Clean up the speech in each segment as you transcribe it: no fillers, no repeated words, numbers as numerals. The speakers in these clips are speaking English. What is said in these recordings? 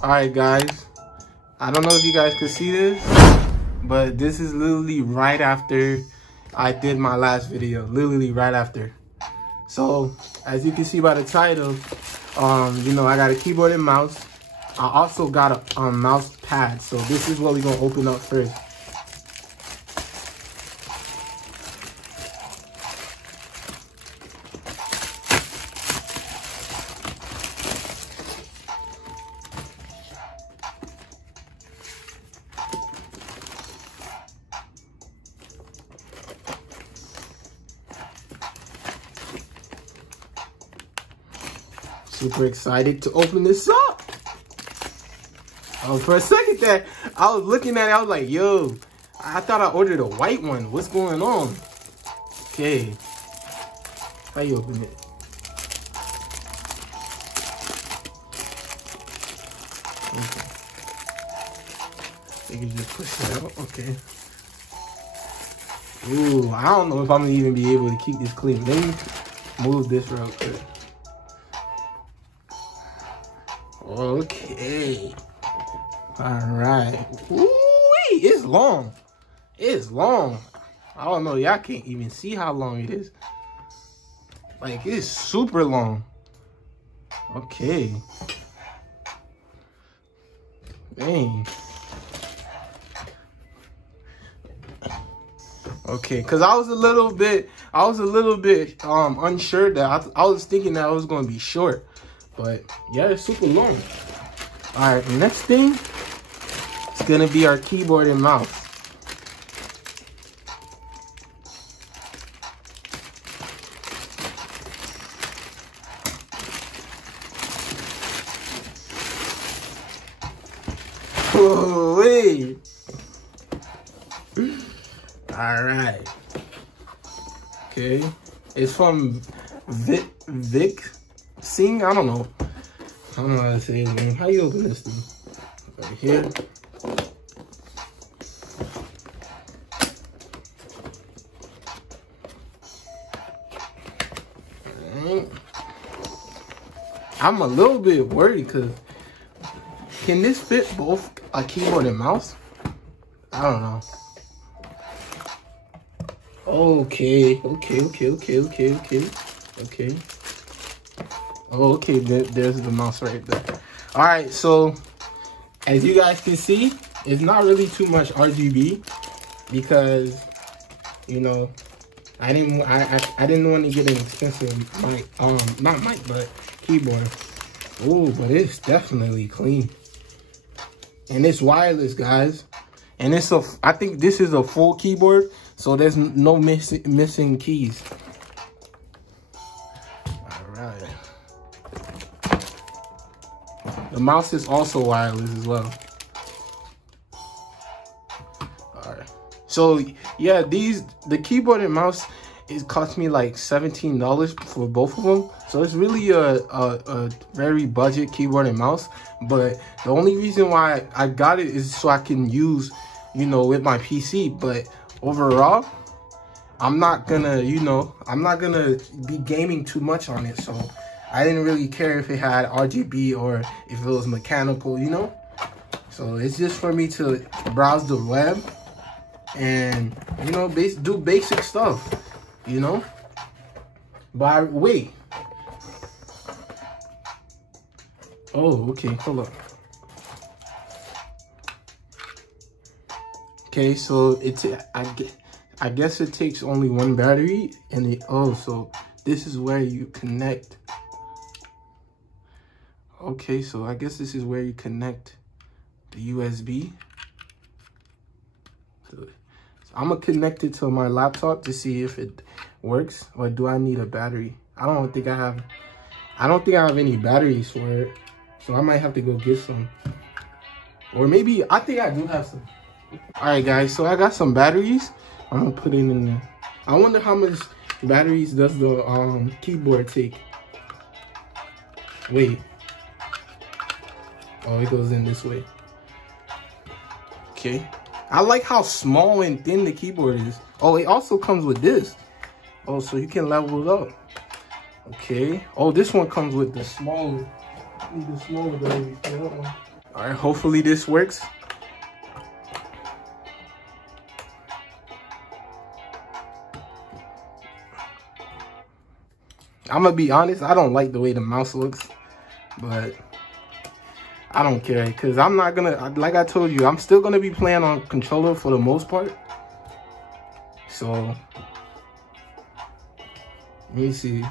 All right, guys. I don't know if you guys could see this, but this is literally right after I did my last video. Literally right after. So, as you can see by the title, you know, I got a keyboard and mouse. I also got a mouse pad. So this is what we're gonna open up first. Super excited to open this up. For a second there, I was looking at it, I was like, yo, I thought I ordered a white one. What's going on? Okay. How you open it? Okay. You can just push it out. Okay. Ooh, I don't know if I'm gonna even be able to keep this clean. Let me move this real quick. Okay. All right. Ooh, it's long. It's long. I don't know. Y'all can't even see how long it is. Like, it's super long. Okay. Dang. Okay, because I was a little bit unsure that I was thinking that I was going to be short. But yeah, it's super long. All right, next thing is gonna be our keyboard and mouse. Oh, wait. All right. Okay, it's from Vic Sing, I don't know how to say his name. How you open this thing? Right here. Right. I'm a little bit worried because can this fit both a keyboard and mouse? I don't know. Okay. Oh, okay, there's the mouse right there. All right, so as you guys can see, it's not really too much RGB because, you know, I didn't want to get an expensive mic, not mic, but keyboard. Oh, but it's definitely clean, and it's wireless, guys. And I think this is a full keyboard, so there's no missing keys. All right. The mouse is also wireless as well. All right. So yeah, the keyboard and mouse, it cost me like $17 for both of them. So it's really a very budget keyboard and mouse. But the only reason why I got it is so I can use, you know, with my PC. But overall, I'm not gonna, you know, I'm not gonna be gaming too much on it. So I didn't really care if it had RGB or if it was mechanical, you know? So it's just for me to browse the web and, you know, do basic stuff, you know? But wait. Oh, okay, hold up. Okay, so I guess it takes only one battery, and so this is where you connect. Okay, so I guess this is where you connect the USB. So I'm gonna connect it to my laptop to see if it works, or do I need a battery? I don't think I have any batteries for it, so I might have to go get some. Or maybe, I think I do have some. All right, guys, so I got some batteries. I'm gonna put it in there. I wonder how much batteries does the keyboard take. Wait. Oh, it goes in this way. Okay. I like how small and thin the keyboard is. Oh, it also comes with this. Oh, so you can level it up. Okay. Oh, this one comes with the smaller battery. All right, hopefully this works. I'm gonna be honest, I don't like the way the mouse looks, but I don't care, because I'm not gonna, like I told you, I'm still gonna be playing on controller for the most part. So, let me see.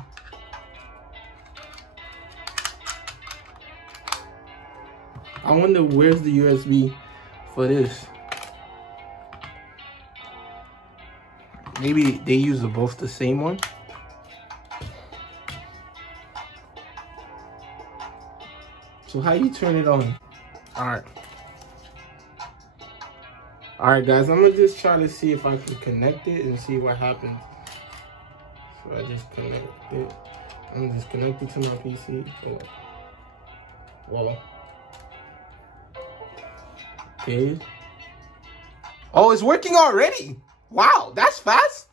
I wonder where's the USB for this. Maybe they use both the same one. So how you turn it on? All right, guys, I'm gonna just try to see if I can connect it and see what happens. So I just connect it. I'm just connected to my PC. Oh. Whoa. Okay. Oh, it's working already. Wow, that's fast.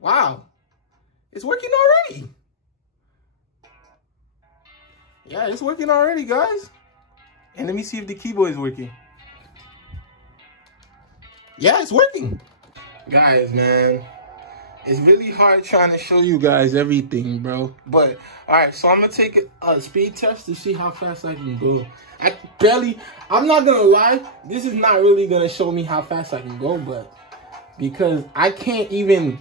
Wow, it's working already. Yeah, it's working already, guys. And let me see if the keyboard is working. Yeah, it's working. Guys, man, it's really hard trying to show you guys everything, bro. But, all right, so I'm going to take a speed test to see how fast I can go. I'm not going to lie, this is not really going to show me how fast I can go, but because I can't even,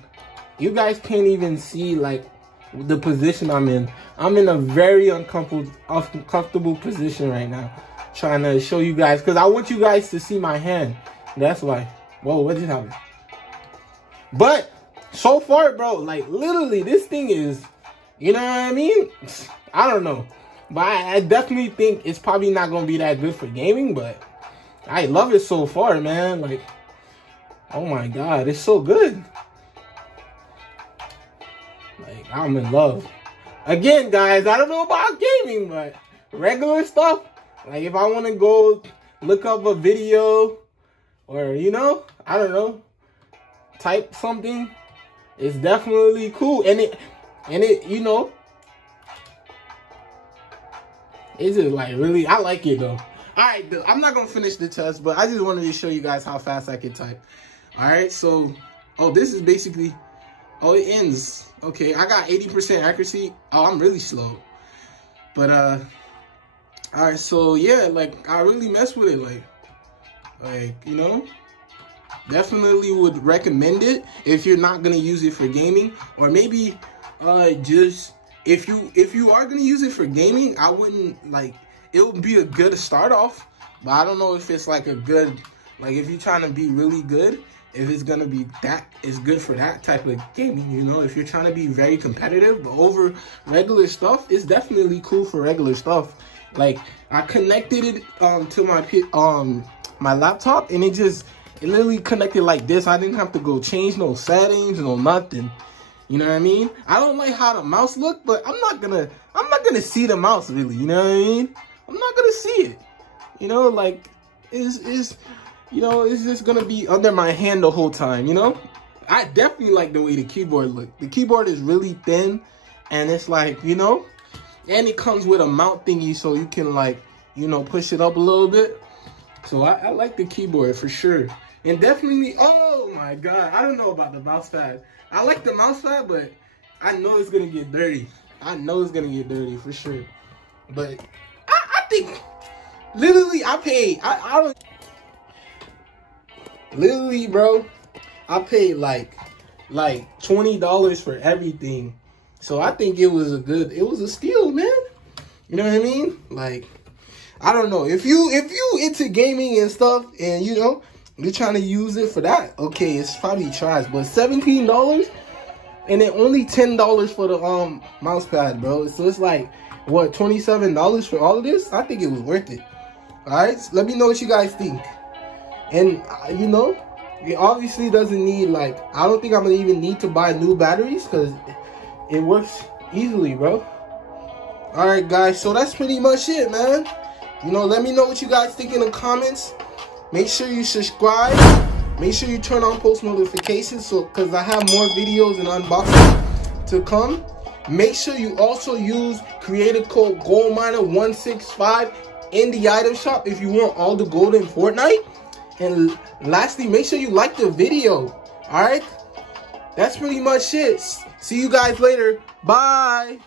you guys can't even see, like, the position I'm in. I'm in a very uncomfortable position right now, trying to show you guys, because I want you guys to see my hand. That's why. Whoa, what just happened? But so far, bro, like literally this thing is, you know what I mean? I don't know, but I definitely think it's probably not gonna be that good for gaming, but I love it so far, man. Like, oh my god, it's so good. Like, I'm in love. Again, guys, I don't know about gaming, but regular stuff, like if I want to go look up a video or, you know, I don't know, type something, it's definitely cool. And it, you know, it's just like really, I like it though. All right, I'm not going to finish the test, but I just wanted to show you guys how fast I can type. All right, so, oh, this is basically, oh, it ends. Okay, I got 80% accuracy. Oh, I'm really slow. But, all right, so, yeah, like, I really mess with it, like, you know, definitely would recommend it if you're not going to use it for gaming. Or maybe, just, if you are going to use it for gaming, I wouldn't, like, it would be a good start off. But I don't know if it's, like, a good, like, if you're trying to be really good, if it's gonna be that, it's good for that type of gaming, you know. If you're trying to be very competitive, but over regular stuff, it's definitely cool for regular stuff. Like, I connected it to my laptop, and it literally connected like this. I didn't have to go change no settings, no nothing. You know what I mean? I don't like how the mouse look, but I'm not gonna see the mouse really. You know what I mean? I'm not gonna see it. You know, like you know, it's just gonna be under my hand the whole time, you know? I definitely like the way the keyboard looks. The keyboard is really thin, and it's like, you know, and it comes with a mount thingy so you can, like, you know, push it up a little bit. So I like the keyboard for sure. And definitely, oh my god, I don't know about the mouse pad. I like the mouse pad, but I know it's gonna get dirty. I know it's gonna get dirty for sure. But I think, literally, literally, bro, I paid like $20 for everything. So I think it was a steal, man. You know what I mean? Like, I don't know. If you into gaming and stuff, and you know, you're trying to use it for that, okay, it's probably trash. But $17 and then only $10 for the mouse pad, bro. So it's like, what, $27 for all of this? I think it was worth it. Alright, so let me know what you guys think. And, you know, it obviously doesn't need, like, I don't think I'm going to even need to buy new batteries because it works easily, bro. Alright, guys, so that's pretty much it, man. You know, let me know what you guys think in the comments. Make sure you subscribe. Make sure you turn on post notifications because I have more videos and unboxing to come. Make sure you also use creator code GoldMiner165 in the item shop if you want all the gold in Fortnite. And lastly, make sure you like the video. All right, that's pretty much it. See you guys later. Bye.